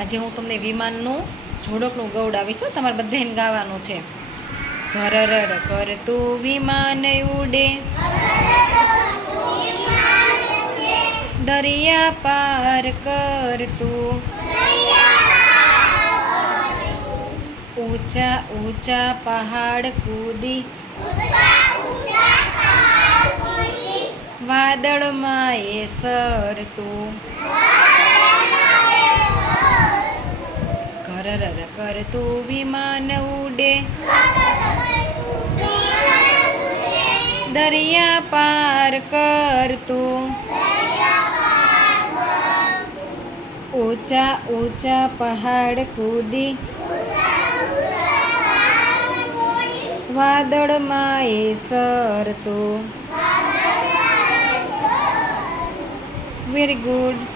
આજે હું તમને વિમાનનું જોડકનું ગવડાવીશ. તમારે બધાને ગાવાનું છે. ઘરર કરતું વિમાન ઉડે, દરિયા પાર કરતું, ઊંચા ઊંચા પહાડ કૂદી, વાદળમાં એ સરતું. ઘરર કરતું વિમાન ઉડે, દરિયા પાર કરતું, ઊંચા ઊંચા પહાડ કૂદી, વાદળમાં એ સરતું. Very good.